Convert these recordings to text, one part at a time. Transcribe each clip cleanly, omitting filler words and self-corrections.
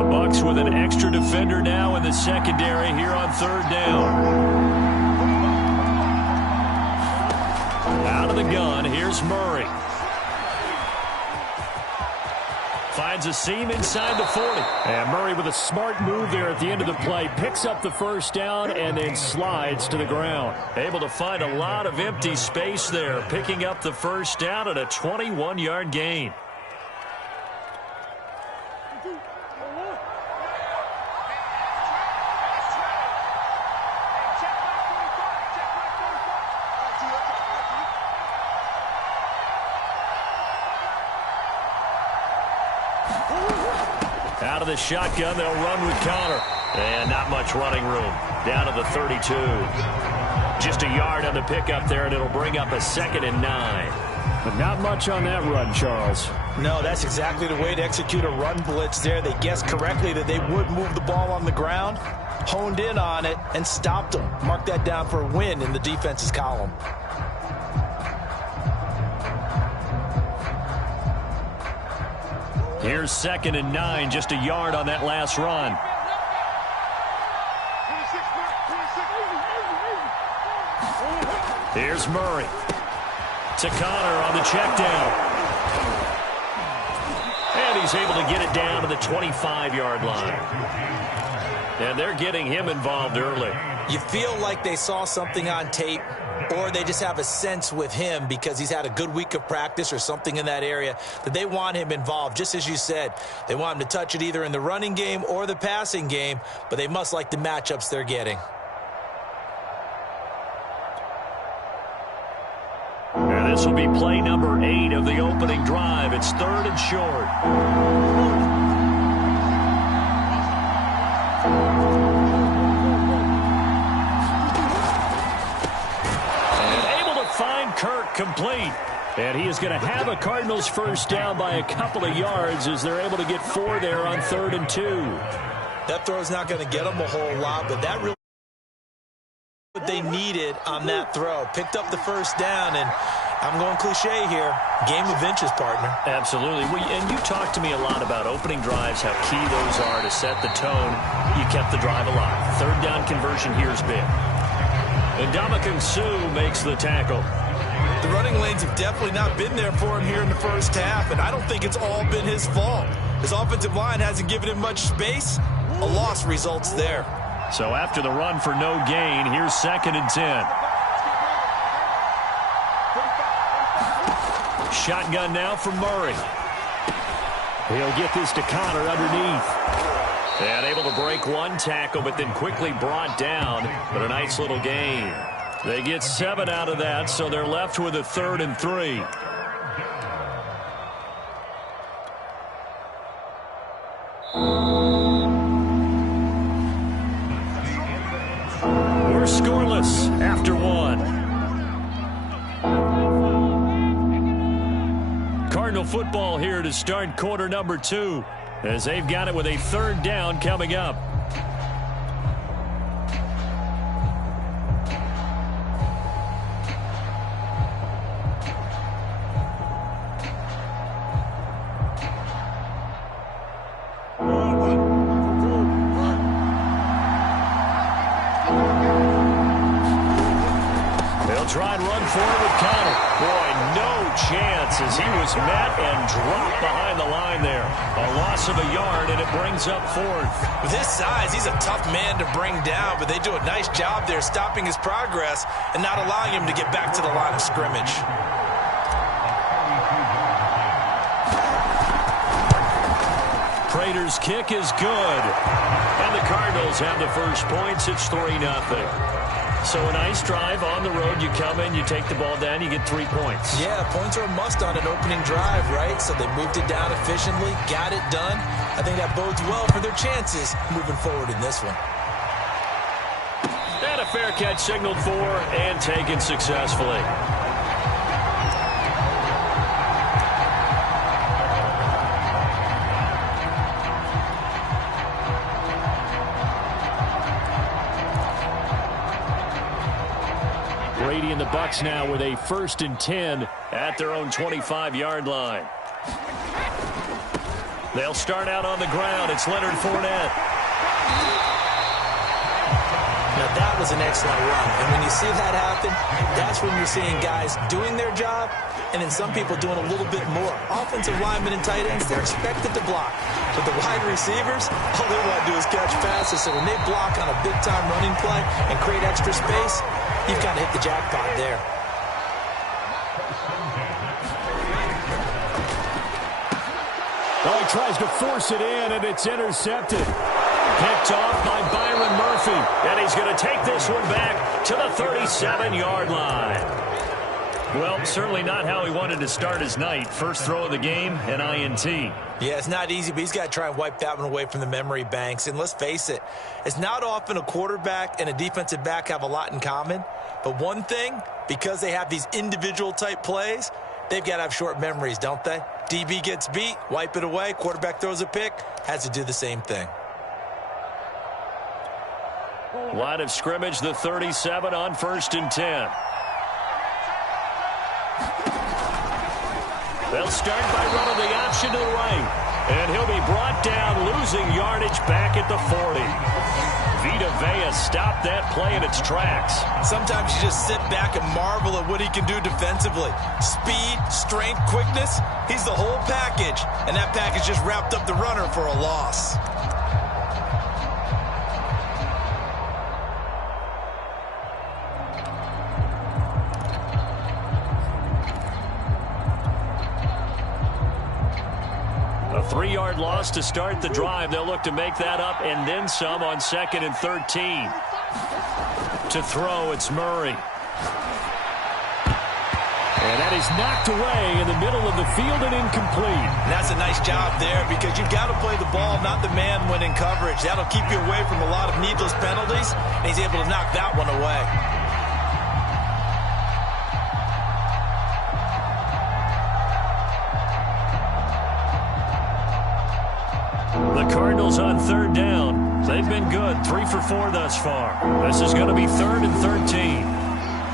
The Bucs with an extra defender now in the secondary here on third down. Out of the gun, here's Murray. Finds a seam inside the 40. And Murray with a smart move there at the end of the play. Picks up the first down and then slides to the ground. Able to find a lot of empty space there. Picking up the first down at a 21-yard gain. Out of the shotgun, they'll run with Connor. And not much running room. Down to the 32. Just a yard on the pickup there, and it'll bring up a 2nd and 9. But not much on that run, Charles. No, that's exactly the way to execute a run blitz there. They guessed correctly that they would move the ball on the ground, honed in on it, and stopped them. Mark that down for a win in the defense's column. Here's 2nd and 9, just a yard on that last run. Here's Murray. To Connor on the check down. And he's able to get it down to the 25-yard line. And they're getting him involved early. You feel like they saw something on tape, or they just have a sense with him because he's had a good week of practice or something in that area that they want him involved. Just as you said, they want him to touch it either in the running game or the passing game, but they must like the matchups they're getting. And this will be play number 8 of the opening drive. It's 3rd and short. Kirk complete. And he is going to have a Cardinals first down by a couple of yards as they're able to get 4 there on 3rd and 2. That throw is not going to get them a whole lot, but that really what they needed on that throw. Picked up the first down, and I'm going cliche here. Game of inches, partner. Absolutely. And you talked to me a lot about opening drives, how key those are to set the tone. You kept the drive alive. 3rd down conversion here's big. And Ndamukong Suh makes the tackle. The running lanes have definitely not been there for him here in the first half, and I don't think it's all been his fault. His offensive line hasn't given him much space. A loss results there. So after the run for no gain, here's 2nd and 10. Shotgun now for Murray. He'll get this to Connor underneath. And able to break one tackle, but then quickly brought down. But a nice little gain. They get 7 out of that, so they're left with a 3rd and 3. We're scoreless after 1. Cardinal football here to start quarter number 2, as they've got it with a 3rd down coming up. Try and run forward with Connor. Boy, no chance as he was met and dropped behind the line there. A loss of a yard, and it brings up 4th. With his size, he's a tough man to bring down, but they do a nice job there stopping his progress and not allowing him to get back to the line of scrimmage. Prater's kick is good. And the Cardinals have the first points. It's 3-0. So a nice drive on the road. You come in, you take the ball down, you get 3 points. Yeah, points are a must on an opening drive, right? So they moved it down efficiently, got it done. I think that bodes well for their chances moving forward in this one. And a fair catch signaled for and taken successfully. Brady and the Bucs now with a 1st and 10 at their own 25-yard line. They'll start out on the ground. It's Leonard Fournette. Now, that was an excellent run. And when you see that happen, that's when you're seeing guys doing their job and then some people doing a little bit more. Offensive linemen and tight ends, they're expected to block. But the wide receivers, all they want to do is catch passes. So when they block on a big-time running play and create extra space, you've kind of hit the jackpot there. Oh, he tries to force it in, and it's intercepted. Picked off by Byron Murphy. And he's going to take this one back to the 37-yard line. Well, certainly not how he wanted to start his night. First throw of the game, an INT. Yeah, it's not easy, but he's got to try and wipe that one away from the memory banks. And let's face it, it's not often a quarterback and a defensive back have a lot in common. But one thing, because they have these individual type plays, they've got to have short memories, don't they? DB gets beat, wipe it away. Quarterback throws a pick, has to do the same thing. Line of scrimmage, the 37 on 1st and 10. They'll start by running the option to the right. And he'll be brought down, losing yardage back at the 40. Vita Vea stopped that play in its tracks. Sometimes you just sit back and marvel at what he can do defensively. Speed, strength, quickness, he's the whole package. And that package just wrapped up the runner for a loss. A 3-yard loss to start the drive. They'll look to make that up and then some on 2nd and 13. To throw, it's Murray. And that is knocked away in the middle of the field and incomplete. And that's a nice job there because you've got to play the ball, not the man when in coverage. That'll keep you away from a lot of needless penalties, and he's able to knock that one away. The Cardinals on 3rd down. They've been good, 3 for 4 thus far. This is going to be 3rd and 13.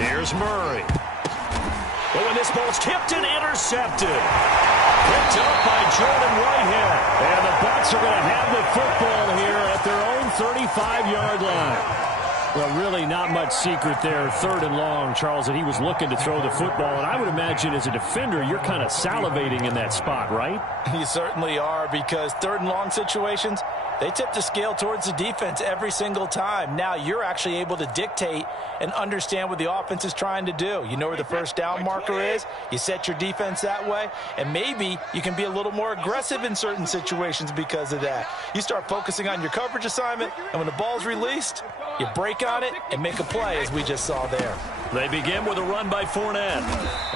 Here's Murray. Oh, and this ball's tipped and intercepted. Picked up by Jordan Whitehead. And the Bucs are going to have the football here at their own 35-yard line. Well, really not much secret there. 3rd and long, Charles, that he was looking to throw the football. And I would imagine as a defender, you're kind of salivating in that spot, right? You certainly are, because 3rd and long situations, they tip the scale towards the defense every single time. Now you're actually able to dictate and understand what the offense is trying to do. You know where the first down marker is. You set your defense that way, and maybe you can be a little more aggressive in certain situations because of that. You start focusing on your coverage assignment, and when the ball's released, you break on it and make a play, as we just saw there. They begin with a run by Fournette.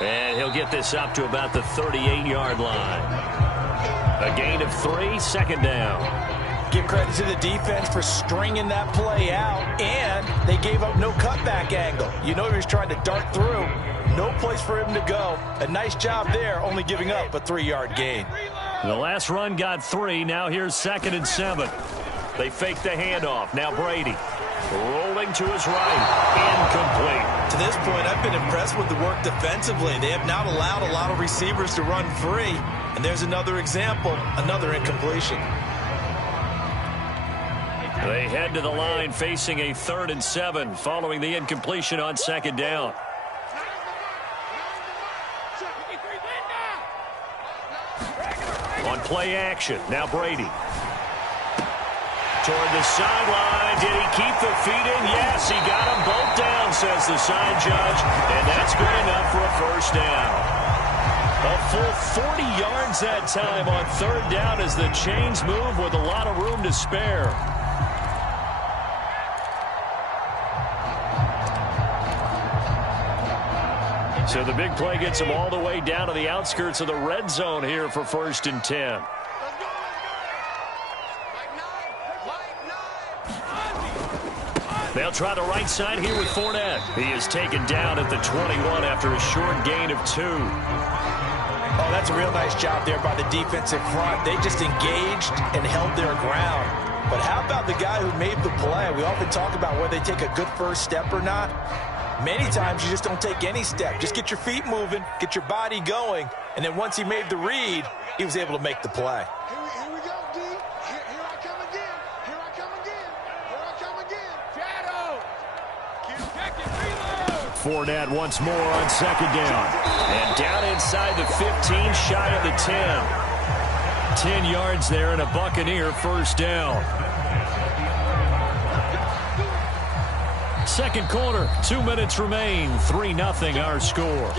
And he'll get this up to about the 38-yard line. A gain of 3, 2nd down. Give credit to the defense for stringing that play out, and they gave up no cutback angle. You know he was trying to dart through. No place for him to go. A nice job there, only giving up a 3-yard gain. The last run got 3. Now here's 2nd and 7. They fake the handoff. Now Brady. Rolling to his right. Incomplete. To this point, I've been impressed with the work defensively. They have not allowed a lot of receivers to run free. And there's another example, another incompletion. They head to the line facing a 3rd and 7 following the incompletion on 2nd down. On play action, now Brady. Toward the sideline. Did he keep the feet in? Yes, he got them both down, says the side judge. And that's good enough for a 1st down. A full 40 yards that time on 3rd down as the chains move with a lot of room to spare. So the big play gets them all the way down to the outskirts of the red zone here for 1st and 10. They'll try the right side here with Fournette. He is taken down at the 21 after a short gain of 2. Oh, that's a real nice job there by the defensive front. They just engaged and held their ground. But how about the guy who made the play? We often talk about whether they take a good first step or not. Many times you just don't take any step. Just get your feet moving, get your body going, and then once he made the read, he was able to make the play. Fournette once more on second down. And down inside the 15, shy of the 10. 10 yards there and a Buccaneer first down. Second quarter, 2 minutes remain. 3-0 our score.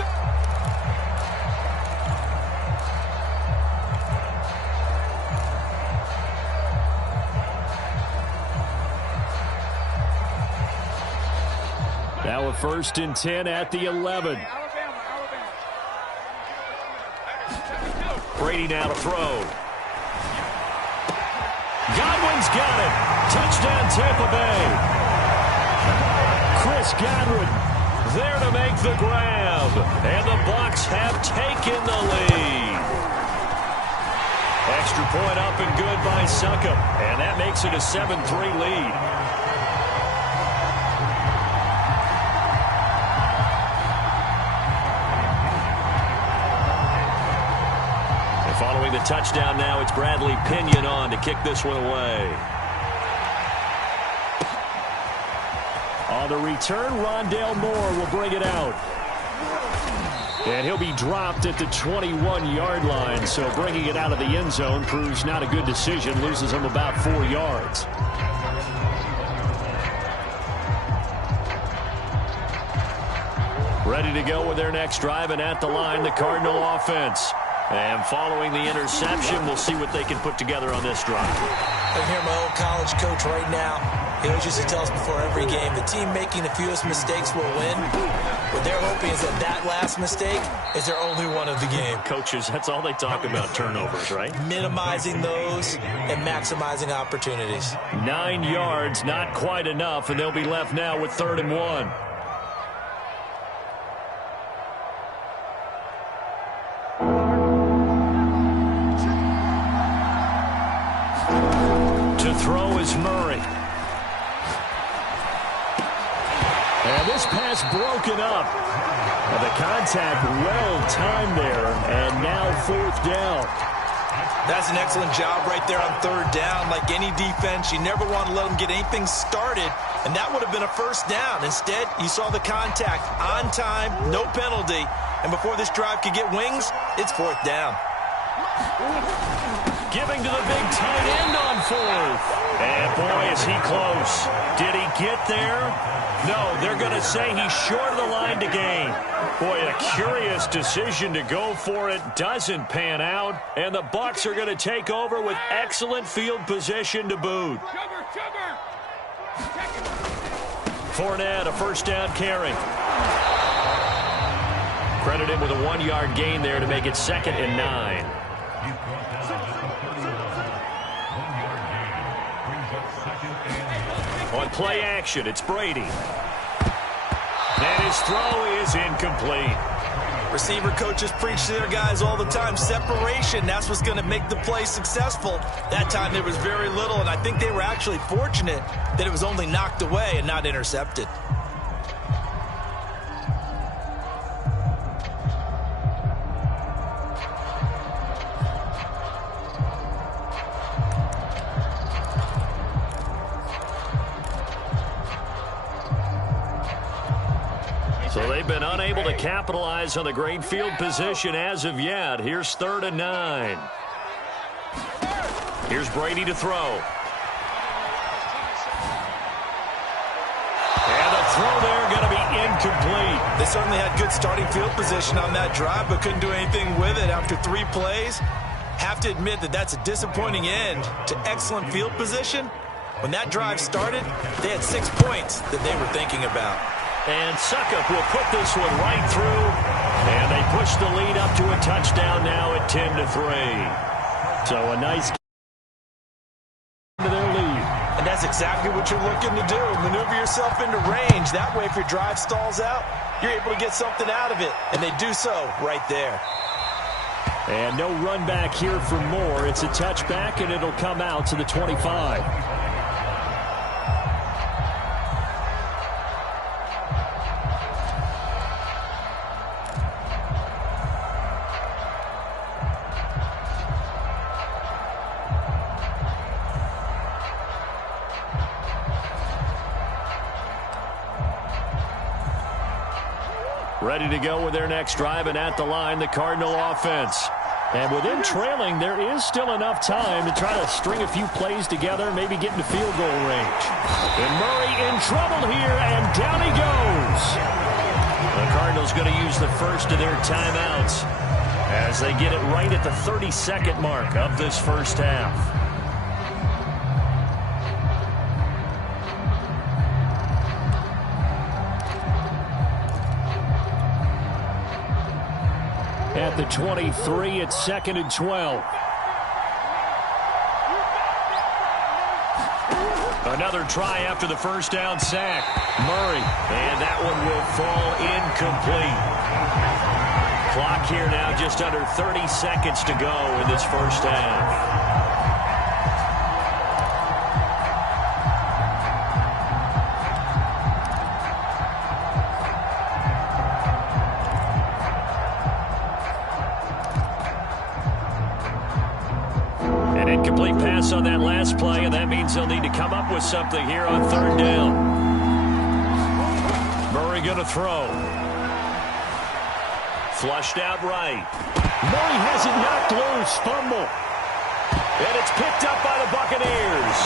Now a 1st and 10 at the 11. Brady now to throw. Godwin's got it. Touchdown Tampa Bay. Chris Godwin there to make the grab. And the Bucs have taken the lead. Extra point up and good by Succop. And that makes it a 7-3 lead. Following the touchdown now, it's Bradley Pinion on to kick this one away. On the return, Rondale Moore will bring it out. And he'll be dropped at the 21-yard line, so bringing it out of the end zone proves not a good decision, loses him about 4 yards. Ready to go with their next drive, and at the line, the Cardinal offense. And following the interception, we'll see what they can put together on this drive. I hear my old college coach right now. He always used to tell us before every game, the team making the fewest mistakes will win. What they're hoping is that last mistake is their only one of the game. Coaches, that's all they talk about, turnovers, right? Minimizing those and maximizing opportunities. 9 yards, not quite enough, and they'll be left now with 3rd and 1. Throw is Murray. And this pass broken up. And the contact well timed there. And now 4th down. That's an excellent job right there on 3rd down. Like any defense, you never want to let them get anything started. And that would have been a 1st down. Instead, you saw the contact on time, no penalty. And before this drive could get wings, it's 4th down. Giving to the big tight end on 4th. And boy, is he close. Did he get there? No, they're going to say he's short of the line to gain. Boy, a curious decision to go for it. Doesn't pan out. And the Bucs are going to take over with excellent field position to boot. Fournette, a 1st down carry. Credit him with a 1-yard gain there to make it 2nd and 9. On play action, it's Brady. And his throw is incomplete. Receiver coaches preach to their guys all the time. Separation, that's what's going to make the play successful. That time there was very little, and I think they were actually fortunate that it was only knocked away and not intercepted. So they've been unable to capitalize on the great field position as of yet. Here's 3rd and 9. Here's Brady to throw. And the throw there going to be incomplete. They certainly had good starting field position on that drive, but couldn't do anything with it after 3 plays. Have to admit that that's a disappointing end to excellent field position. When that drive started, they had 6 points that they were thinking about. And Succop will put this one right through. And they push the lead up to a touchdown now at 10-3. So a nice to their lead. And that's exactly what you're looking to do. Maneuver yourself into range. That way, if your drive stalls out, you're able to get something out of it. And they do so right there. And no run back here for Moore. It's a touchback, and it'll come out to the 25. Ready to go with their next drive, and at the line, the Cardinal offense. And within trailing, there is still enough time to try to string a few plays together, maybe get into field goal range. And Murray in trouble here, and down he goes. The Cardinals going to use the first of their timeouts as they get it right at the 30-second mark of this first half. At the 23, it's 2nd and 12. Another try after the first down sack. Murray, and that one will fall incomplete. Clock here now just under 30 seconds to go in this first half. Incomplete pass on that last play, and that means they'll need to come up with something here on 3rd down. Murray going to throw. Flushed out right. Murray has it knocked loose. Fumble. And it's picked up by the Buccaneers.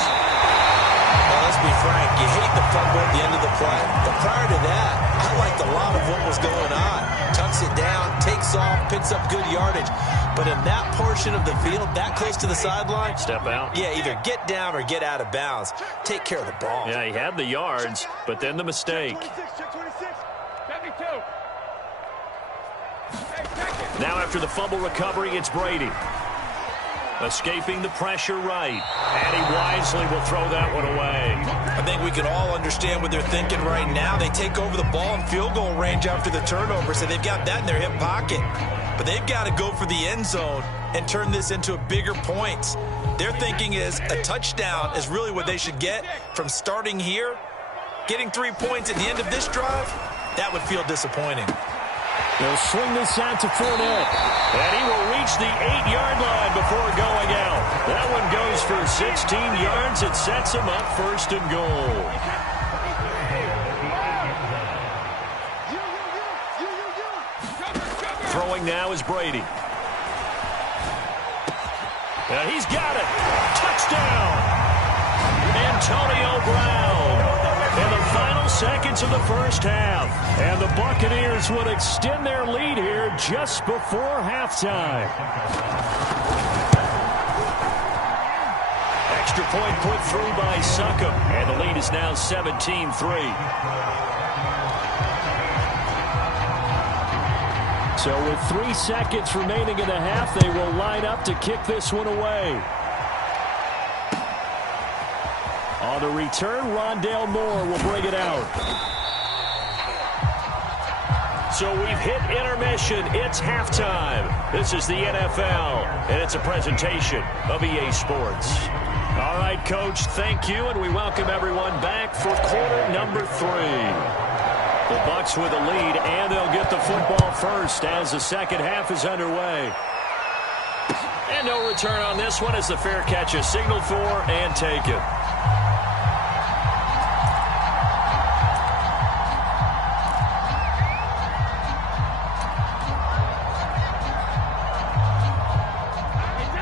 Well, let's be frank. You hate the fumble at the end of the play. But prior to that, I liked a lot of what was going on. Tucks it down, takes off, picks up good yardage. But in that portion of the field, that close to the sideline, step out. Yeah, either get down or get out of bounds. Take care of the ball. Yeah, he had the yards, but then the mistake. Now after the fumble recovery, it's Brady. Escaping the pressure right. And he wisely will throw that one away. I think we can all understand what they're thinking right now. They take over the ball in field goal range after the turnover, so they've got that in their hip pocket. But they've got to go for the end zone and turn this into bigger points. Their thinking is a touchdown is really what they should get from starting here. Getting 3 points at the end of this drive, that would feel disappointing. They'll swing this out to Fournette. And he will reach the 8-yard line before going out. That one goes for 16 yards. It sets him up 1st and goal. Throwing now is Brady. And he's got it. Touchdown. Antonio Brown. In the final seconds of the first half. And the Buccaneers would extend their lead here just before halftime. Extra point put through by Succop. And the lead is now 17-3. So with 3 seconds remaining in the half, they will line up to kick this one away. On the return, Rondale Moore will bring it out. So we've hit intermission. It's halftime. This is the NFL, and it's a presentation of EA Sports. All right, Coach, thank you, and we welcome everyone back for quarter number 3. The Bucs with a lead, and they'll get the football first as the second half is underway. And no return on this one as the fair catch is signaled for and taken.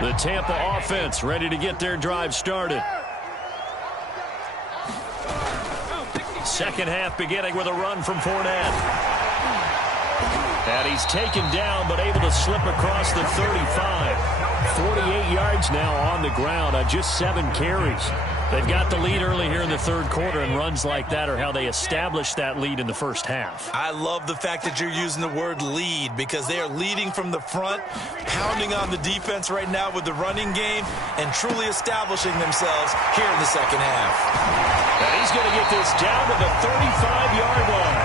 The Tampa offense ready to get their drive started. Second half beginning with a run from Fournette. And he's taken down but able to slip across the 35. 48 yards now on the ground on just 7 carries. They've got the lead early here in the third quarter, and runs like that are how they established that lead in the first half. I love the fact that you're using the word lead because they are leading from the front, pounding on the defense right now with the running game, and truly establishing themselves here in the second half. And he's going to get this down to the 35-yard line.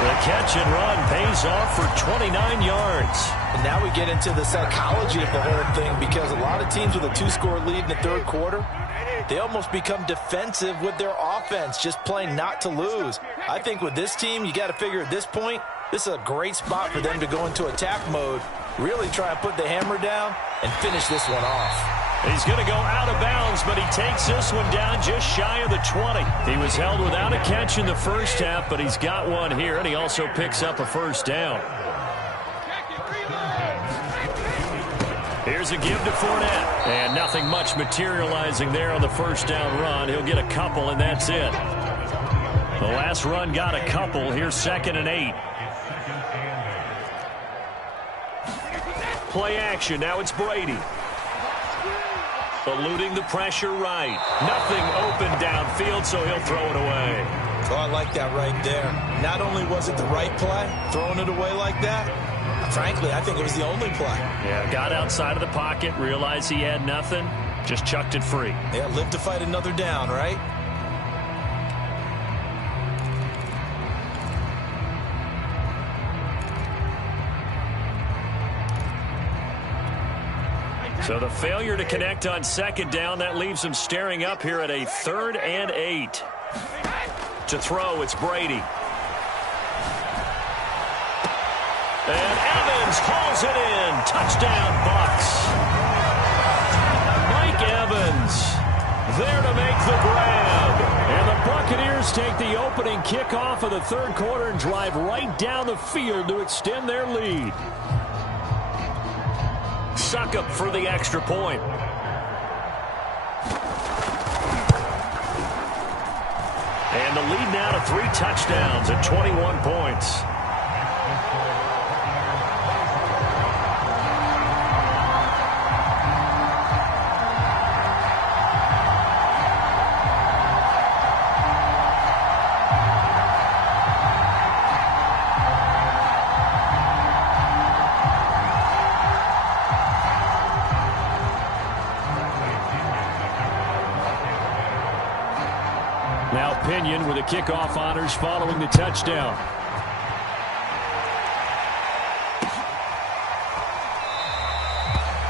The catch and run pays off for 29 yards. And now we get into the psychology of the whole thing because a lot of teams with a 2-score lead in the third quarter, they almost become defensive with their offense, just playing not to lose. I think with this team, you got to figure at this point, this is a great spot for them to go into attack mode, really try and put the hammer down and finish this one off. He's going to go out of bounds, but he takes this one down just shy of the 20. He was held without a catch in the first half, but he's got one here, and he also picks up a first down. Here's a give to Fournette, and nothing much materializing there on the first down run. He'll get a couple, and that's it. The last run got a couple. Here's 2nd and 8. Play action. Now it's Brady. Eluding the pressure right. Nothing open downfield, so he'll throw it away. Oh, I like that right there. Not only was it the right play, throwing it away like that, frankly, I think it was the only play. Yeah, got outside of the pocket, realized he had nothing, just chucked it free. Yeah, live to fight another down, right? So the failure to connect on 2nd down, that leaves him staring up here at a 3rd and 8. To throw, it's Brady. And Evans hauls it in. Touchdown, Bucs. Mike Evans there to make the grab. And the Buccaneers take the opening kickoff of the 3rd quarter and drive right down the field to extend their lead. Succop for the extra point. And the lead now to 3 touchdowns at 21 points. Now Pinion with the kickoff honors following the touchdown.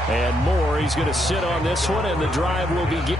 And Moore, he's going to sit on this one, and the drive will begin.